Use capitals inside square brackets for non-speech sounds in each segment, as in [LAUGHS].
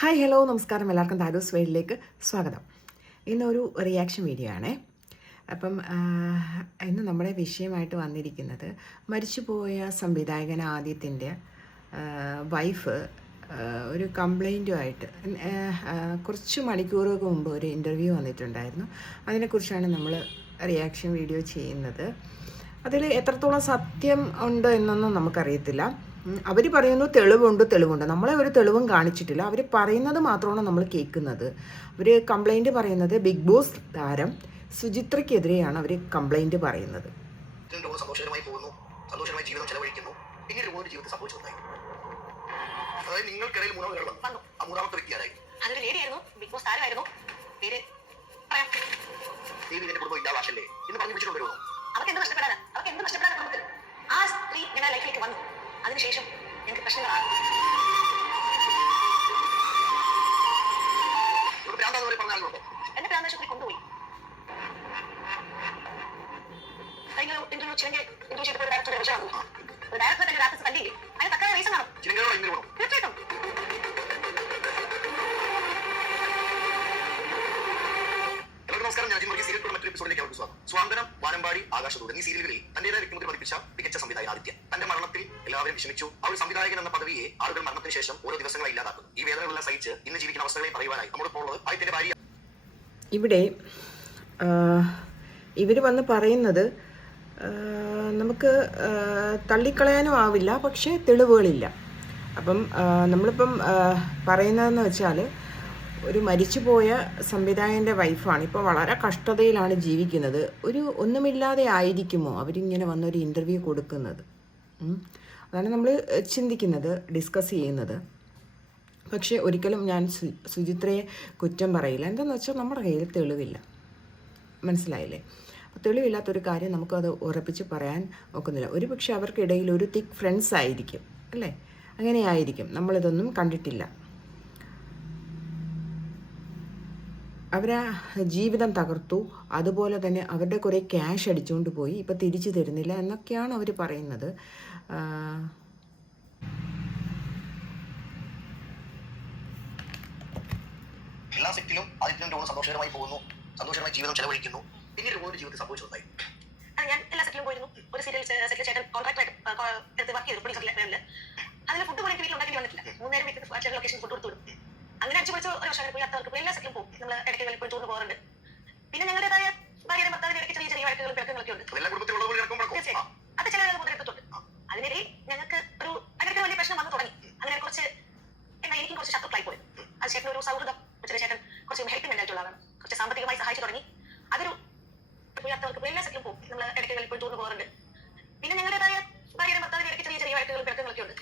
Hi hello നമസ്കാരം. എല്ലാവർക്കും താരൂസ് വേൾഡിലേക്ക് സ്വാഗതം. ഇന്നൊരു റിയാക്ഷൻ വീഡിയോ ആണേ. അപ്പം ഇന്ന് നമ്മുടെ വിഷയമായിട്ട് വന്നിരിക്കുന്നത് മരിച്ചുപോയ സംവിധായകൻ ആദ്യത്തിന്റെ വൈഫ് ഒരു കംപ്ലൈന്റുമായിട്ട് കുറച്ച് മണിക്കൂറുകൾക്ക് മുമ്പ് ഒരു ഇന്റർവ്യൂ വന്നിട്ടുണ്ടായിരുന്നു. അതിനെക്കുറിച്ചാണ് നമ്മൾ റിയാക്ഷൻ വീഡിയോ ചെയ്യുന്നത്. അതിൽ എത്രത്തോളം സത്യം ഉണ്ട് എന്നൊന്നും നമുക്കറിയത്തില്ല. അവർ പറയുന്നു തെളിവുണ്ട് തെളിവുണ്ട്. നമ്മളെ ഒരു തെളിവും കാണിച്ചിട്ടില്ല. അവർ പറയുന്നത് മാത്രമാണ് നമ്മൾ കേൾക്കുന്നത്. അവർ കംപ്ലൈന്റ് പറയുന്നത് ബിഗ് ബോസ് താരം സുചിത്രയ്ക്കെതിരെയാണ് അവർ കംപ്ലൈന്റ് പറയുന്നത്. സന്തോഷകരമായി പോകുന്നു. സന്തോഷകരമായി ജീവിതം ചെലവഴിക്കുന്നു. പിന്നീട് ഒരു ജീവിതത്തിൽ സംഭവിച്ചതായി അതായത് നിങ്ങൾക്കിടയിൽ മൂന്നാം ഒരാൾ വന്നു. ആ മൂന്നാമത്തെ വ്യക്തി ആരായി? അതൊരു ലേഡിയായിരുന്നു ബിഗ് ബോസ് താരമായിരുന്നു. പേര് പറയാം. നീ നിന്റെ കുടുംബം ഇല്ലാതാക്കല്ലേ? എന്ന് പറഞ്ഞു വരുമോ അവർക്ക് എന്ത് നഷ്ടപ്പെടാനാ? അവർക്ക് എന്ത് നഷ്ടപ്പെടാനാ നമുക്ക്? ആ സ്ത്രീ ഞങ്ങളുടെ ലൈഫിലേക്ക് വന്നു. അതിനുശേഷം ഞങ്ങൾക്ക് പ്രശ്നങ്ങളാണ്. എന്നെ പ്രാന്താശുപത്രി കൊണ്ടുപോയി. കഴിഞ്ഞ ഇന്റർവ്യൂ ചിലങ്കിൽ ഇന്റർവ്യൂ ചെയ്തപ്പോൾ ഒരു ഡയറക്ടർ ഒരു ഡയറക്ടർ തന്നെ രാത്രി തല്ലിയില്ലേ അതിന് തക്ക റീസൺ ആണോ തീർച്ചയായിട്ടും. നമസ്കാരം. ഞാൻ ജിമർഗി സീരിയൽ മറ്റൊരു എപ്പിസോഡിലേക്ക് അവർക്ക് സ്വാഗതം. സ്വാതന്ത്ര്യം വാനമ്പാടി ആകാശദൂതൻ ഈ സീരിയലുകളിൽ തന്റേതായ വ്യക്തിമുദ്ര പതിപ്പിച്ച മികച്ച സംവിധായകൻ ആദിത്യ. തന്റെ മരണത്തിൽ എല്ലാവരും വിഷമിച്ചു. ആ ഒരു സംവിധായകൻ എന്ന പദവിയെ ആളുകൾ മരണത്തിന് ശേഷം ഓരോ ദിവസങ്ങളെ ഇല്ലാതാക്കുന്നു. ഈ വേദനകളെല്ലാം സഹിച്ച് ഇന്ന് ജീവിക്കുന്ന അവസ്ഥകളെ പറയുവാനായി നമ്മുടെ ഉള്ളത് ആദ്യത്തിന്റെ ഭാര്യ ഇവിടെ ഇവർ വന്ന് പറയുന്നത് നമുക്ക് തള്ളിക്കളയാനും ആവില്ല പക്ഷേ തെളിവുകളില്ല. അപ്പം നമ്മളിപ്പം പറയുന്നതെന്ന് വെച്ചാൽ ഒരു മരിച്ചുപോയ സംവിധായകന്റെ വൈഫാണ്. ഇപ്പോൾ വളരെ കഷ്ടതയിലാണ് ജീവിക്കുന്നത്. ഒരു ഒന്നുമില്ലാതെ ആയിരിക്കുമോ അവരിങ്ങനെ വന്നൊരു ഇന്റർവ്യൂ കൊടുക്കുന്നത്? അതാണ് നമ്മൾ ചിന്തിക്കുന്നത് ഡിസ്കസ് ചെയ്യുന്നത്. പക്ഷേ ഒരിക്കലും ഞാൻ സുചിത്രയെ കുറ്റം പറയില്ല. എന്താണെന്ന് വെച്ചാൽ നമ്മുടെ കയ്യിൽ തെളിവില്ല. മനസ്സിലായില്ലേ? തെളിവില്ലാത്തൊരു കാര്യം നമുക്കത് ഉറപ്പിച്ച് പറയാൻ ഒക്കുന്നില്ല. ഒരു പക്ഷേ അവർക്കിടയിൽ ഒരു തിക് ഫ്രണ്ട്സ് ആയിരിക്കും അല്ലേ? അങ്ങനെയായിരിക്കും. നമ്മളിതൊന്നും കണ്ടിട്ടില്ല. അവരാ ജീവിതം തകർത്തു. അതുപോലെ തന്നെ അവരുടെ കുറേ ക്യാഷ് അടിച്ചുകൊണ്ട് പോയി. ഇപ്പം തിരിച്ചു തരുന്നില്ല എന്നൊക്കെയാണ് അവർ പറയുന്നത്. എല്ലാ സെറ്റിലും ആദിത്യന്റെ ലോകം സന്തോഷകരമായി പോകുന്നു. സന്തോഷകരമായി ജീവിതം ചെലവഴിക്കുന്നു. പിന്നീട് ഒരു ജീവിതത്തിൽ സംഭവിച്ചതായി ഞാൻ എല്ലാ സെറ്റിലും പോയിരുന്നു. ഒരു സീരിയൽ സെറ്റിൽ ചേട്ടൻ കോൺട്രാക്ട് എടുത്ത് വർക്ക് ചെയ്തു പ്രൊഡ്യൂസർ ലെവലിൽ അതിൽ ഫുഡ് പോലും വീട്ടിൽ ഉണ്ടാക്കി വന്നിട്ടില്ല മൂന്നേരം വീട്ടിൽ ചില ലൊക്കേഷൻ ഫുഡ് കൊടുത്തു വിടും അങ്ങനെ അടിച്ചു പൊളിച്ച് ഒരു വർഷം പോയി അത്തവർക്ക് പോയി എല്ലാ സെറ്റിലും പോകും നമ്മൾ ഇടയ്ക്ക് വല്ലപ്പോഴും ടൂറിന് പോകാറുണ്ട് പിന്നെ ഞങ്ങളുടേതായ ഭാര്യയുടെ ഭർത്താവിന്റെ ഇടയ്ക്ക് ചെറിയ ചെറിയ വഴക്കുകളും പിഴക്കങ്ങളൊക്കെ ഉണ്ട് എല്ലാ കുടുംബത്തിലുള്ള പോലെ ഇറക്കം പടക്കും തീർച്ചയായും അത് ചില മുതലെടുത്തിട്ടുണ്ട് അതിനിടയിൽ ഞങ്ങൾക്ക് ഒരു അതിനൊക്കെ വലിയ പ്രശ്നം വന്നു തുടങ്ങി അങ്ങനെ കുറച്ച് എന്നാ എനിക്കും കുറച്ച് ശത്രുക്കളായി പോയി അത് ചേട്ടൻ ഒരു സൗഹൃദം ചെറിയ ചേട്ടൻ കുറച്ച് ഹെൽപ്പിംഗ് മെന്റാലിറ്റി ഉള്ളതാണ് കുറച്ച് സാമ്പത്തികമായി സഹായിച്ചു തുടങ്ങി അതൊരു പോയാത്തവർക്ക് എല്ലാ സെറ്റിലും പോകും നമ്മൾ ഇടയ്ക്ക് വെളിപ്പെടുത്തു കൊണ്ട് പോകാറുണ്ട്. പിന്നെ ഞങ്ങളുടേതായ ഭാര്യയുടെ ഭർത്താവിന്റെ ഇടയ്ക്ക് ചെറിയ ചെറിയ വഴക്കുകളും പിഴക്കങ്ങളൊക്കെ ഉണ്ട്.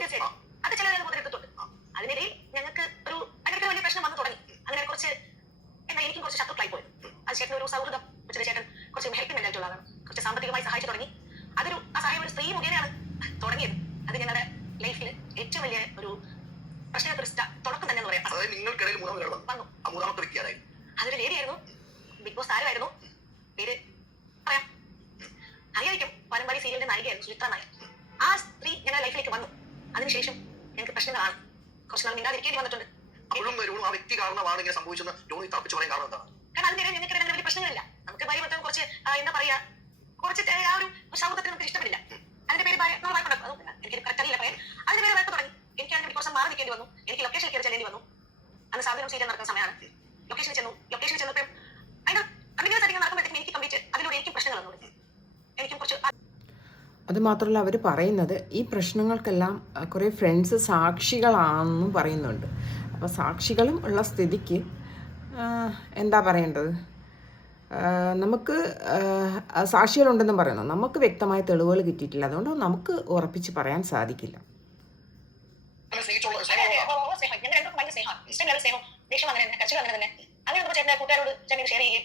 തീർച്ചയായും അത് ചില മുതലെടുത്തിട്ടുണ്ട് അതിനിടയിൽ ഞങ്ങൾക്ക് ഒരു അതിനൊക്കെ വലിയ പ്രശ്നം വന്നു തുടങ്ങി. അങ്ങനെ കുറച്ച് എന്നാ എനിക്കും കുറച്ച് ശത്രുക്കളായി പോയി. അത് ചേട്ടൻ ഒരു സൗഹൃദം ചെറിയ ചേട്ടൻ കുറച്ച് ഹെൽപ്പിംഗ് ആയിട്ടുള്ളതാണ് കുറച്ച് സാമ്പത്തികമായി സഹായിച്ചു തുടങ്ങി. അതൊരു ആ സഹായം ഒരു സ്ത്രീ മുഖേനയാണ് തുടങ്ങിയത്. അത് ഞങ്ങളുടെ ലൈഫിൽ ഏറ്റവും വലിയ ഒരു പ്രശ്നത്തെ ഒരു തുടക്കം തന്നെ പറയാം. നിങ്ങൾക്കിടയിൽ വന്നു വന്നു. ആ മൂന്നാമത്തെ വ്യക്തി ആരായി അതൊരു ലേഡിയായിരുന്നു. ബിഗ് ബോസ് താരമായിരുന്നു പേര് അറിയായിരിക്കും പരമ്പര സീരിയലിന്റെ നായികയായിരുന്നു സുചിത്ര നായർ. ആ സ്ത്രീ ഞങ്ങളുടെ ലൈഫിലേക്ക് വന്നു. അതിനുശേഷം ഞങ്ങൾക്ക് പ്രശ്നങ്ങളാണ്. കുറച്ച് നാൾ മിണ്ടാതിരിക്കേണ്ടി വന്നിട്ടുണ്ട്. അപ്പോഴും ഒരു ആ വ്യക്തി കാരണമാണ് ഇങ്ങനെ സംഭവിച്ചെന്ന് രോണി തറപ്പിച്ച് പറയാൻ കാരണം എന്താണ്? കാരണം അതിനിടെ ഞങ്ങൾക്ക് അങ്ങനെ വലിയ പ്രശ്നങ്ങളില്ല. നമുക്ക് ഭാര്യ ഭർത്താവ് കുറച്ച് എന്താ പറയാ കുറച്ച് ആ ഒരു സൗഹൃദത്തിന് നമുക്ക് ഇഷ്ടപ്പെടില്ല. അതിന്റെ പേര് ഭാര്യ നമ്മൾ വഴക്കുണ്ടാക്കും എനിക്ക് കറക്റ്റ് അറിയില്ല പറയാൻ. അതിന്റെ പേര് വഴക്ക് തുടങ്ങി. എനിക്ക് അതിന് കുറച്ച് മാറി നിൽക്കേണ്ടി വന്നു. എനിക്ക് ലൊക്കേഷൻ കയറി ചെല്ലേണ്ടി വന്നു. അന്ന് സാധനം സീരിയൽ നടക്കുന്ന സമയമാണ്. ലൊക്കേഷനിൽ ചെന്നു. ലൊക്കേഷനിൽ ചെന്നപ്പോഴും അതിന്റെ അധികം നടക്കുമ്പോഴത്തേക്കും എനിക്ക് കംപ്ലീറ്റ് അതിലൂടെ എനിക്കും പ്രശ്നങ്ങൾ വന്നു എനിക്കും കുറച്ച് ആ- അത് മാത്രമല്ല അവർ പറയുന്നത് ഈ പ്രശ്നങ്ങൾക്കെല്ലാം കുറേ ഫ്രണ്ട്സ് സാക്ഷികളാണെന്നും പറയുന്നുണ്ട്. അപ്പോൾ സാക്ഷികളും ഉള്ള സ്ഥിതിക്ക് എന്താ പറയേണ്ടത്? നമുക്ക് സാക്ഷികളുണ്ടെന്നും പറയുന്നു. നമുക്ക് വ്യക്തമായ തെളിവുകൾ കിട്ടിയിട്ടില്ല. അതുകൊണ്ട് നമുക്ക് ഉറപ്പിച്ച് പറയാൻ സാധിക്കില്ല. അങ്ങനെ അതെ, ചേട്ടന്റെ കൂട്ടുകാരോട് ചേട്ടൻ ഷെയർ ചെയ്യുകയും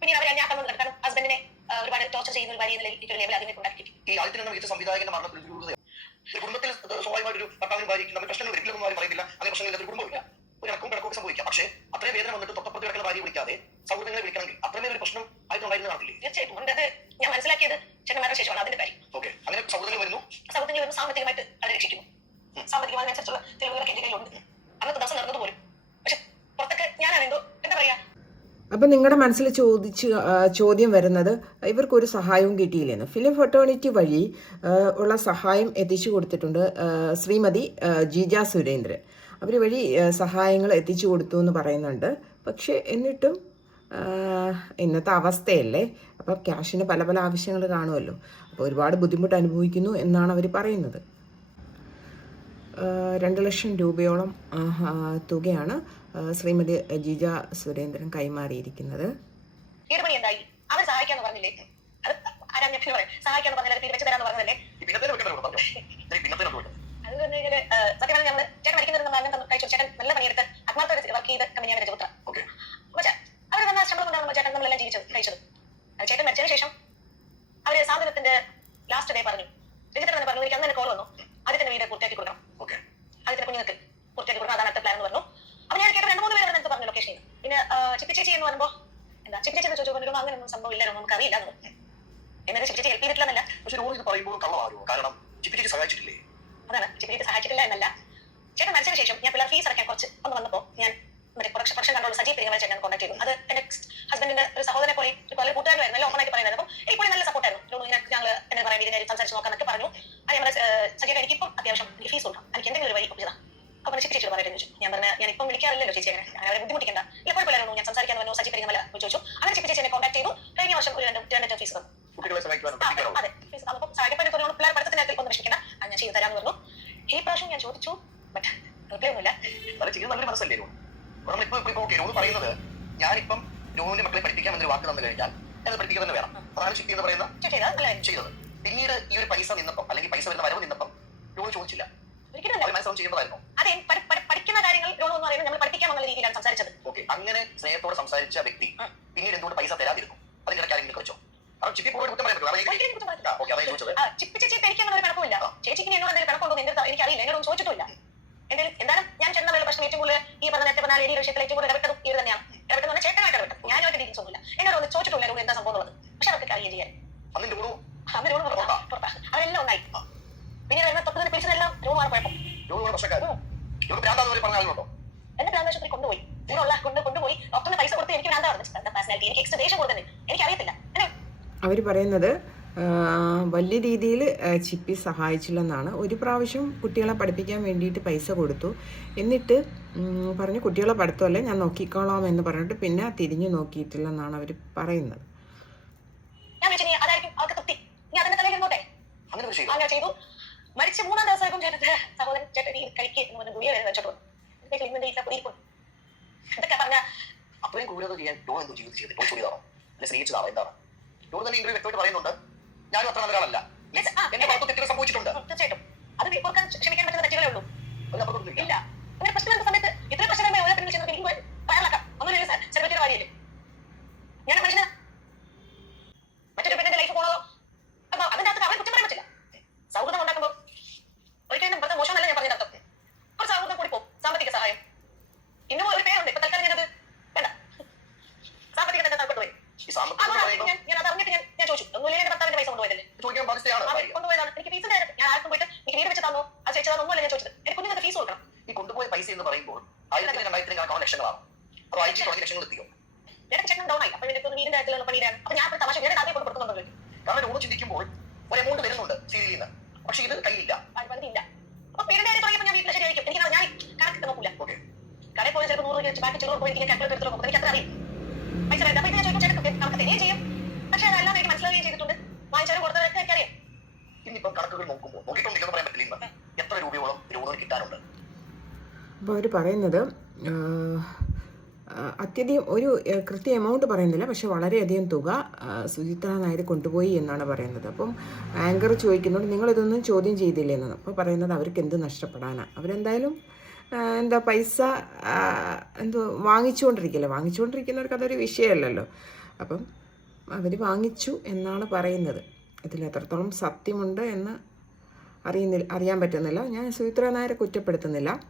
പിന്നീട് അവരെ എന്നെ ആക്കാൻ കാരണം ഹസ്ബൻഡിനെ ഒരുപാട് ടോർച്ചർ ചെയ്യുന്ന ഒരു ഭാര്യ എന്ന ഉണ്ടാക്കി ഈ മികച്ച സംവിധായകന്റെ മരണത്തിൽ കുടുംബത്തിൽ സ്വാഭാവികമായിട്ടൊരു ഭർത്താവിനും ഭാര്യയ്ക്കും നമ്മൾ പ്രശ്നങ്ങൾ വരില്ലെന്നും ആരും പറയുന്നില്ല. അങ്ങനെ പ്രശ്നങ്ങളില്ലാത്ത ഒരു കുടുംബമില്ല. ഒരു ഇറക്കവും കിടക്കവും സംഭവിക്കാം. പക്ഷേ അത്രയും വേദന വന്നിട്ട് തൊട്ടപ്പുറത്ത് കിടക്കുന്ന ഭാര്യ വിളിക്കാതെ സൗഹൃദങ്ങളെ വിളിക്കണമെങ്കിൽ അത്രമേ ഒരു പ്രശ്നം ആയിട്ടുണ്ടായിരുന്നു തീർച്ചയായിട്ടും. അത് ഞാൻ മനസ്സിലാക്കിയത് ചെന്നമാരുടെ ശേഷമാണ്. അതിന്റെ കാര്യം. ഓക്കെ. അങ്ങനെ സൗഹൃദങ്ങൾ വരുന്നു. സൗഹൃദങ്ങൾ വരുന്നു സാമ്പത്തികമായിട്ട് അത് രക്ഷിക്കുന്നു. സാമ്പത്തികമായി അനുസരിച്ചുള്ള തെളിവുകളൊക്കെ എന്റെ കയ്യിലുണ്ട്. അന്ന് അപ്പം നിങ്ങളുടെ മനസ്സിൽ ചോദിച്ച് ചോദ്യം വരുന്നത് ഇവർക്കൊരു സഹായവും കിട്ടിയില്ലെന്ന്. ഫിലിം ഫോട്ടോണിറ്റി വഴി ഉള്ള സഹായം എത്തിച്ചു കൊടുത്തിട്ടുണ്ട് ശ്രീമതി ജിജ സുരേന്ദ്രൻ. അവർ വഴി സഹായങ്ങൾ എത്തിച്ചു കൊടുത്തു എന്ന് പറയുന്നുണ്ട്. പക്ഷേ എന്നിട്ടും ഇന്നത്തെ അവസ്ഥയല്ലേ? അപ്പം ക്യാഷിന് പല പല ആവശ്യങ്ങൾ കാണുമല്ലോ. അപ്പോൾ ഒരുപാട് ബുദ്ധിമുട്ട് അനുഭവിക്കുന്നു എന്നാണ് അവർ പറയുന്നത്. രണ്ട് ലക്ഷം രൂപയോളം തുകയാണ് ശ്രീമതി ജിജ സുരേന്ദ്രൻ കൈമാറിയിരിക്കുന്നത്. അവർ സഹായിക്കാന്ന് പറഞ്ഞില്ലേ? അത് സഹായിക്കാന്ന് പറഞ്ഞാൽ വെച്ച് തരാന്ന് പറഞ്ഞതല്ലേ? അത് പറഞ്ഞു സത്യം പറഞ്ഞാൽ ചേട്ടൻ നമ്മൾ അന്നം കഴിച്ചു. ചേട്ടൻ നല്ല പണിയെടുത്ത് ആത്മാർത്ഥ വർക്ക് ചെയ്ത് കമ്പനിയാണ് രജപുത്ര ഓക്കെ. അപ്പൊ അവർ തന്ന ശമ്പളം കൊണ്ടാണ് ചേട്ടൻ നമ്മളെല്ലാം ജീവിച്ചത് കഴിച്ചത്? ചേട്ടൻ മരിച്ചതിന് ശേഷം അവർ സാധനത്തിന്റെ ലാസ്റ്റ് ഡേ പറഞ്ഞു രജിത്ര തന്നെ പറഞ്ഞു എനിക്ക് അന്ന് തന്നെ കോൾ വന്നു ആദ്യത്തെ വീട് പൂർത്തിയാക്കി കൊടുക്കണം ഓക്കെ ആദ്യത്തെ കുഞ്ഞുങ്ങൾക്ക് പൂർത്തിയാക്കി കൊടുക്കണം അതാണ് അടുത്ത പ്ലാൻ എന്ന് പറഞ്ഞു അപ്പൊ ഞാൻ കേട്ട രണ്ട് മൂന്ന് പേര് അതിനകത്ത് പറഞ്ഞു ലൊക്കേഷൻ പിന്നെ ആ, ചിപ്പി ചേച്ചി എന്ന് പറയുമ്പോ എന്താ ചിപ്പി ചേച്ചി എന്ന് ചോദിച്ചു പറഞ്ഞു അങ്ങനെയൊന്നും സംഭവം ഇല്ലല്ലോ നമുക്ക് അറിയില്ല എന്ന് പറഞ്ഞു. എന്നിട്ട് ചിപ്പി ചേച്ചി ഹെൽപ്പ് ചെയ്തിട്ടില്ലെന്നല്ല പക്ഷെ റോഡ് ഇത് പറയുമ്പോൾ കള്ളമാകുമോ ചിപ്പിച്ചിക്ക് സഹായിച്ചിട്ടില്ലേ? അതാണ്. ചേച്ചി സഹായിച്ചിട്ടില്ല എന്നല്ല. ചേട്ടൻ മരിച്ചതിന് ശേഷം ഞാൻ പിള്ളേർ ഫീസ് അടയ്ക്കാൻ കുറച്ച് ഒന്ന് വന്നപ്പോ ഞാൻ മറ്റേ production production control Sajeev Peringamala ചേട്ടൻ കോൺടാക്ട് ചെയ്തു. അത് എന്റെ ഹസ്ബൻഡിന്റെ ഒരു സഹോദരനെ പോലെ കൂട്ടുകാരനായിരുന്നു എല്ലാം ഓപ്പണായിട്ട് പറയുന്നത് അപ്പം ഇപ്പോൾ നല്ല സപ്പോർട്ടായിരുന്നു ഇങ്ങനെ ഞങ്ങൾ എന്നെ പറയാൻ ഇതിനെ സംസാരിച്ച് നോക്കാന്നൊക്കെ പറഞ്ഞു. അത് ഞാൻ സജീവ് എനിക്ക് ഇപ്പം അത്യാവശ്യം എനിക്ക് ഫീസ് കൊടുക്കാം എനിക്ക് എന്തെങ്കിലും ഒരു വഴി ഒപ്പിച്ചതാ അപ്പൊ ചിപ്പി ചേച്ചി ചോദിച്ചു. ഞാൻ പറഞ്ഞ ഞാൻ ഇപ്പം വിളിക്കാറില്ലല്ലോ ചേച്ചി അങ്ങനെ. അവരെ ബുദ്ധിമുട്ടിക്കണ്ട. ഇല്ല കുഴപ്പമില്ലായിരുന്നു ഞാൻ സംസാരിക്കാൻ ലോൺ ചോദിച്ചില്ല. ഒരിക്കലും അത് പഠിക്കുന്ന കാര്യങ്ങൾ ലോൺ എന്ന് പറയുന്നത് നമ്മൾ എന്നുള്ള രീതിയിലാണ് സംസാരിച്ചത്. ഓക്കെ അങ്ങനെ സ്നേഹത്തോടെ സംസാരിച്ച വ്യക്തി പിന്നീട് എന്തുകൊണ്ട് പൈസ തരാതിരുന്നു അതിനിടയ്ക്ക് ആരെങ്കിലും കുറിച്ചോ? കാരണം ചിട്ടി പോയി കുറ്റം പറയാൻ ചിപ്പി ചേച്ചി എനിക്ക് അങ്ങനെ ഒരു കണക്കുമില്ല ചേച്ചിക്ക് എന്നോട് എന്തെങ്കിലും കണക്കുണ്ടോ എന്റെ എനിക്കറിയില്ല. എന്നോടൊന്നും ചോദിച്ചിട്ടില്ല എന്തെങ്കിലും എന്തായാലും ഞാൻ തമ്മിലുള്ള പ്രശ്നം ഏറ്റവും കൂടുതൽ ഈ പറഞ്ഞ നേരത്തെ പറഞ്ഞ ലേഡിയുടെ വിഷയത്തിൽ ഏറ്റവും കൂടുതൽ ഇടപെട്ടതും ഇത് തന്നെയാണ്. ഇടപെട്ടെന്ന് പറഞ്ഞാൽ ചേട്ടനായിട്ട് ഇടപെട്ടത് ഞാനുമായിട്ട് ഡീറ്റെയിൽസ് ഒന്നുമില്ല. എന്നോട് ഒന്ന് ചോദിച്ചിട്ടില്ല ലോൺ എന്താ സംഭവം എന്നുള്ളത് പക്ഷെ അവർക്ക് അറിയുകയും ചെയ്യാൻ അന്ന് ലോണു അന്ന് ലോൺ പുറത്താ പുറത്താ അതെല്ലാം ഉണ്ടായി ആ. പിന്നെ വരുന്ന തൊട്ട് തന്നെ പിടിച്ചതെല്ലാം ലോണാണ് കുഴപ്പം ലോൺ പ്രശ്നക്കാരൻ ലോൺ ഭ്രാന്താന്ന് പറഞ്ഞ ആളുകളുണ്ടോ എന്നെ പ്രാന്താശുപത്രി കൊണ്ടുപോയി ഇവിടെയുള്ള കൊണ്ട് കൊണ്ടുപോയി ഡോക്ടറിന് പൈസ കൊടുത്ത് എനിക്ക് ഭ്രാന്താണ് പേഴ്സണാലിറ്റി എനിക്ക് എക്സ്ട്രാ ദേഷ്യം കൊടുത്തത് എനിക്ക് അറിയത്തില്ല എന്നെ അവർ പറയുന്നത് വലിയ രീതിയിൽ ചിപ്പി സഹായിച്ചില്ലെന്നാണ്. ഒരു പ്രാവശ്യം കുട്ടികളെ പഠിപ്പിക്കാൻ വേണ്ടിയിട്ട് പൈസ കൊടുത്തു. എന്നിട്ട് പറഞ്ഞു കുട്ടികളെ പഠിത്തമല്ലേ ഞാൻ നോക്കിക്കോളാം എന്ന് പറഞ്ഞിട്ട് പിന്നെ തിരിഞ്ഞു നോക്കിയിട്ടില്ലെന്നാണ് അവർ പറയുന്നത്. മരിച്ച മൂന്നാം സഹോദരൻ ചേട്ടൻ കഴിക്കുക എന്ന് പറഞ്ഞ ഇതൊക്കെ പറഞ്ഞ അത്രയും ക്രൂരത ചെയ്യാൻ ലോൺ എന്തോ ജീവിതത്തിൽ ചെയ്തിട്ട് ചൊല്ലിയതാണോ അല്ലെ സ്നേഹിച്ചതാണോ? എന്താണ്? ലോൺ തന്നെ ഇന്റർവ്യൂ വ്യക്തമായിട്ട് പറയുന്നുണ്ട്. ഞാനും അത്ര നല്ല ഒരാളല്ല എന്റെ ഭാഗത്ത് തെറ്റുകൾ സംഭവിച്ചിട്ടുണ്ട്. തീർച്ചയായിട്ടും. അത് ഓർക്കാൻ ക്ഷമിക്കാൻ പറ്റുന്ന തെറ്റുകളേ ഉള്ളൂ. ഇല്ല. അങ്ങനെ പ്രശ്നം വരുന്ന സമയത്ത് ഇത്രയും പ്രശ്നം വരുമ്പോൾ ഓരോ പെണ്ണിൽ ചെന്ന് എനിക്ക് വയറിളക്കാം ഒന്നും സെലിബ്രിറ്റിയുടെ കാര്യമില്ല? ഞാൻ മനുഷ്യന് മറ്റൊരു പെണ്ണിന്റെ ലൈഫ് പോണതോ അപ്പൊ അതിന്റെ അകത്ത് അവരെ കുറ്റം പറയാൻ പറ്റില്ല സൗഹൃദം ഉണ്ടാക്കുമ്പോൾ ഒരിക്കലും വെറുതെ മോശമെന്നല്ല ഞാൻ പറഞ്ഞത് അർത്ഥം കുറച്ച് സൗഹൃദം കൂടി പോകും സാമ്പത്തിക സഹായം ഇന്നും ഒരു പേരുണ്ട് ഇപ്പൊ തൽക്കാലം ഞാനത് വേണ്ട സാമ്പത്തിക തന്നെ താൽപ്പെട്ടു പോയി ഈ സാമ്പത്തികം എന്ന് അതുകൊണ്ട് പറയുമ്പോൾ ഞാൻ ഞാൻ അത് അറിഞ്ഞിട്ട് ഞാൻ ഞാൻ ചോദിച്ചു ഒന്നുമില്ല എന്റെ ഭർത്താവിന്റെ പൈസ കൊണ്ടുപോയതല്ലേ ചോദിക്കാൻ ബാധ്യതയാണ് അവർ കൊണ്ടുപോയതാണ് എനിക്ക് ഫീസ് തരാം ഞാൻ ആർക്കും പോയിട്ട് എനിക്ക് വീട് വെച്ച് തന്നോ അത് ചേച്ചി തന്നോ ഒന്നുമല്ല ഞാൻ ചോദിച്ചത് എനിക്ക് കുഞ്ഞിന്റെ ഫീസ് കൊടുക്കണം ഈ കൊണ്ടുപോയ പൈസ എന്ന് പറയുമ്പോൾ ആയിരത്തിന് രണ്ടായിരത്തിന് കണക്കാവുന്ന ലക്ഷങ്ങളാണ് അത് ആഴ്ച തുടങ്ങിയ ലക്ഷങ്ങൾ എത്തിയോ നേരത്തെ ചേട്ടൻ ഡൗൺ ആയി അപ്പൊ എനിക്ക് തോന്നുന്നു വീടിന്റെ കാര്യത്തിലുള്ള പണിയിലാണ് അപ്പൊ ഞാൻ ഇപ്പോൾ തമാശ വേറെ ആദ്യം കൊണ്ട് കൊടുക്കുന്നുണ്ടല്ലോ ലോൺ ചിന്തിക്കുമ്പോൾ ഒരു എമൗണ്ട് വരുന്നുണ്ട് സീരിയലിൽ നിന്ന് പക്ഷെ ഇത് കയ്യിലില്ല. ഇല്ല അപ്പൊ കാര്യം ഞാൻ ശരിയായിരിക്കും. എനിക്ക് ഞാൻ കണക്ക് നോക്കൂല. ഓക്കെ കടയിൽ പോയി ചിലപ്പോൾ നൂറ് രൂപ വെച്ച് ബാക്കി ചിലവ് പോയി എനിക്ക് കാൽക്കുലേറ്റ് എടുത്ത് നോക്കും. എനിക്ക് അത്ര അറിയും പൈസ വേണ്ട. അപ്പൊ ഇത് ചോദിക്കും ചേട്ടൻ തരികയും ചെയ്യും. പക്ഷെ അതെല്ലാം എനിക്ക് മനസ്സിലാവുകയും ചെയ്തിട്ടുണ്ട്. വാങ്ങിച്ചാലും കൊടുത്തതൊക്കെ എനിക്കറിയാം ഇന്നിപ്പം കണക്കുകൾ നോക്കുമ്പോൾ നോക്കിയിട്ടൊന്നില്ലെന്ന് പറയാൻ പറ്റില്ല ഇന്ന്. എത്ര രൂപയോളം ലോൺ കിട്ടാനുണ്ട്? അപ്പോൾ അവർ പറയുന്നത് അത്യധികം ഒരു കൃത്യ എമൗണ്ട് പറയുന്നില്ല. പക്ഷെ വളരെയധികം തുക സുചിത്ര നായർ കൊണ്ടുപോയി എന്നാണ് പറയുന്നത്. അപ്പം ആങ്കർ ചോദിക്കുന്നുണ്ട് നിങ്ങളിതൊന്നും ചോദ്യം ചെയ്തില്ലേ? എന്നാണ്. അപ്പോൾ പറയുന്നത് അവർക്ക് എന്ത് നഷ്ടപ്പെടാനാണ് അവരെന്തായാലും എന്താ പൈസ എന്തോ വാങ്ങിച്ചുകൊണ്ടിരിക്കില്ല? വാങ്ങിച്ചുകൊണ്ടിരിക്കുന്നവർക്ക് അതൊരു വിഷയമല്ലല്ലോ. അപ്പം അവർ വാങ്ങിച്ചു എന്നാണ് പറയുന്നത്. ഇതിൽ എത്രത്തോളം സത്യമുണ്ട് എന്ന് അറിയുന്നില്ല അറിയാൻ പറ്റുന്നില്ല. ഞാൻ സുചിത്ര നായരെ കുറ്റപ്പെടുത്തുന്നില്ല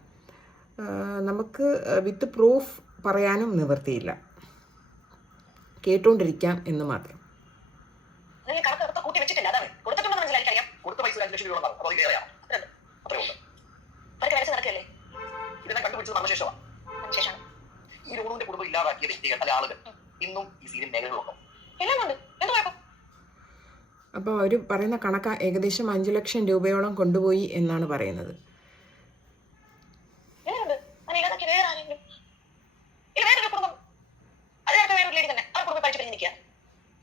നമുക്ക് വിത്ത് പ്രൂഫ് പറയാനും നിവൃത്തിയില്ല. കേട്ടുകൊണ്ടിരിക്കാം എന്ന് മാത്രം. അവർ ഈ ലോണിന്റെ കുടുംബം ഇല്ലാതാക്കിയ വ്യക്തികൾ അല്ലെ ആളുകൾ ഇന്നും ഈ സീരിയൽ എല്ലാം ഉണ്ട്. എന്ത് അപ്പോൾ അവർ പറയുന്ന കണക്ക ഏകദേശം അഞ്ച് ലക്ഷം രൂപയോളം കൊണ്ടുപോയി എന്നാണ് പറയുന്നത് എങ്ങനെയുണ്ട് അതിനകത്തൊക്കെ വേറെ ആരെങ്കിലും ഇത് വേറൊരു കുടുംബം അതിനകത്ത് വേറൊരു ലേഡി തന്നെ ആ കുടുംബം പഠിച്ചു പിരിഞ്ഞ് നിൽക്കുക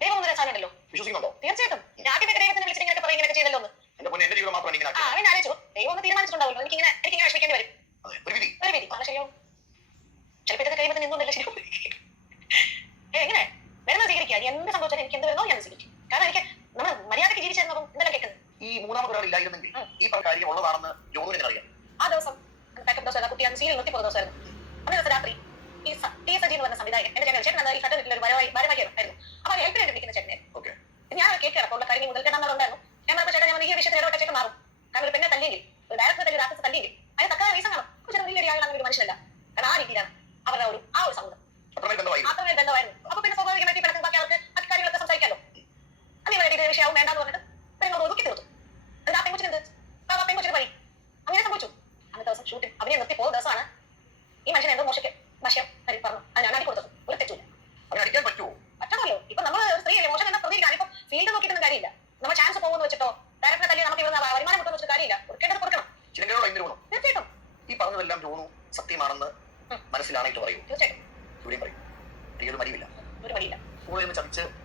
ദൈവം ഒന്നും സാധനമുണ്ടല്ലോ വിശ്വസിക്കുന്നുണ്ടോ തീർച്ചയായിട്ടും ഞാൻ ആദ്യമൊക്കെ ദൈവത്തിന് വിളിച്ചിട്ട് ഇങ്ങനെ പറയും ഇങ്ങനെ ചെയ്തല്ലോ എന്ന് എന്റെ പൊന്നെ എന്റെ ജീവിതം മാത്രമാണ് ഇങ്ങനെ ആ അവൻ ആലോചിച്ചു. ദൈവം ഒന്ന് തീരുമാനിച്ചിട്ടുണ്ടാവുമല്ലോ. എനിക്ക് ഇങ്ങനെ എനിക്ക് ഇങ്ങനെ വിഷമിക്കേണ്ടി വരും. അതെ ഒരു വിധി. ഒരു വിധി. നാളെ ശരിയാവും. ചിലപ്പോൾ ഇതൊക്കെ കഴിയുമ്പോൾ നിന്നുണ്ടല്ലോ ശരിയാവും. [LAUGHS] ഏ എങ്ങനെ? വരുന്നത് സ്വീകരിക്കുക. അത് എന്ത് സംഭവിച്ചാലും എനിക്ക് എന്ത് വരുന്നോ ഞാൻ സ്വീകരിക്കും. കാരണം എനിക്ക് നമ്മൾ മര്യാദയ്ക്ക് ജീവിച്ചിരുന്നതും ഇന്നലെ കേൾക്കുന്നത്. ഈ മൂന്നാമത് ഒരാൾ ഇല്ലായിരുന്നെങ്കിൽ ഈ പറഞ്ഞ കാര്യം ഉള്ളതാണെന്ന് ജോണിന് എങ്ങനെ അറിയാം? ആ ദിവസം പാക്കപ്പ് ദിവസം കുട്ടി അന്ന് സീരിയൽ നിർത്തി പോകുന്ന ദിവസമായിരുന്നു. അന്ന് ദിവസം രാത്രി ഈ സ- ടി സജി എന്ന് പറഞ്ഞ സംവിധായകൻ എന്റെ ചേട്ടൻ ചേട്ടൻ അന്ന് ഈ ഒരു അപ്പോൾ ഹെൽപ്പിനായിട്ട് വിളിക്കുന്ന ചേട്ടനെ. ഓക്കെ ഞാൻ അപ്പോൾ ഉള്ള കാര്യം മുതൽ ഉണ്ടായിരുന്നു. ഞാൻ പറഞ്ഞ ചേട്ടാ ഞാൻ ഈ വിഷയത്തിൽ ഇടപെട്ട ചേട്ടൻ മാറും. ഒരു ഡയറക്ടർ തല്ലി രാത്രി തല്ലിയെങ്കിൽ അതിന് തക്ക റീസൺ കാണും. വലിയ ഒരു മനുഷ്യനല്ല. കാരണം ആ രീതിയിലാണ് അവരുടെ ഒരു ആ ഒരു സൗഹൃദം അത്രമേ ബന്ധമായി മാത്രമേ ബന്ധമായിരുന്നു. അപ്പൊ പിന്നെ സ്വാഭാവികമായിട്ട് പെണ്ണും ബാക്കി അവർക്ക് മറ്റു കാര്യങ്ങളൊക്കെ സംസാരിക്കാമല്ലോ അത് ഇവരുടെ രീതിയിൽ വിഷയവും വേണ്ടാന്ന് പറഞ്ഞിട്ട് പെണ്ണുങ്ങൾ ഒതുക്കി തീർത്തു. അത് ആ പെൺകുച്ചിന് എന്ത്? ആ പെൺകുച്ചിന് പണി. അങ്ങനെ സംഭവിച്ചു. അന്നത്തെ ദിവസം ഷൂട്ടിംഗ് അഭിനയം നിർത്തി പോകുന്ന ദിവസമാണ് ഈ മനുഷ്യൻ എന്തോ മോശയ്ക്ക്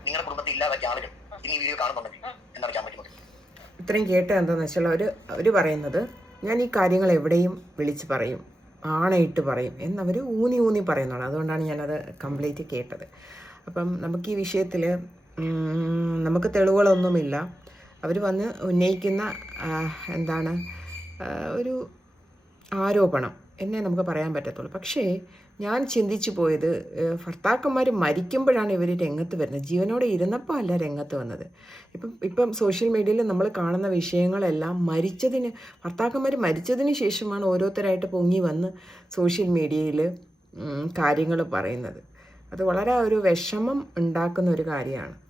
നിങ്ങളുടെ കുടുംബത്തെ ഇല്ലാതാക്കിയ ആളുകൾ ഇനി ഈ വീഡിയോ കാണുന്നുണ്ടെങ്കിൽ എന്താ ചെയ്യാൻ പറ്റുന്നത് ഇത്രയും കേട്ട എന്താണെന്ന് വെച്ചാൽ അവർ അവർ പറയുന്നത് ഞാൻ ഈ കാര്യങ്ങൾ എവിടെയും വിളിച്ച് പറയും ആണയിട്ട് പറയും എന്നവർ ഊന്നി ഊന്നി പറയുന്നതാണ്. അതുകൊണ്ടാണ് ഞാനത് കംപ്ലീറ്റ് കേട്ടത്. അപ്പം നമുക്ക് ഈ വിഷയത്തിൽ നമുക്ക് തെളിവുകളൊന്നുമില്ല. അവർ വന്ന് ഉന്നയിക്കുന്ന എന്താണ് ഒരു ആരോപണം. എന്നേ നമുക്ക് പറയാൻ പറ്റത്തുള്ളൂ. പക്ഷേ ഞാൻ ചിന്തിച്ചു പോയത് ഭർത്താക്കന്മാർ മരിക്കുമ്പോഴാണ് ഇവർ രംഗത്ത് വരുന്നത്. ജീവനോടെ ഇരുന്നപ്പോൾ അല്ല രംഗത്ത് വന്നത്. ഇപ്പം ഇപ്പം സോഷ്യൽ മീഡിയയിൽ നമ്മൾ കാണുന്ന വിഷയങ്ങളെല്ലാം മരിച്ചതിന് ഭർത്താക്കന്മാർ മരിച്ചതിന് ശേഷമാണ് ഓരോരുത്തരായിട്ട് പൊങ്ങി വന്ന് സോഷ്യൽ മീഡിയയിൽ കാര്യങ്ങൾ പറയുന്നത്. അത് വളരെ ഒരു വിഷമം ഉണ്ടാക്കുന്ന ഒരു കാര്യമാണ്.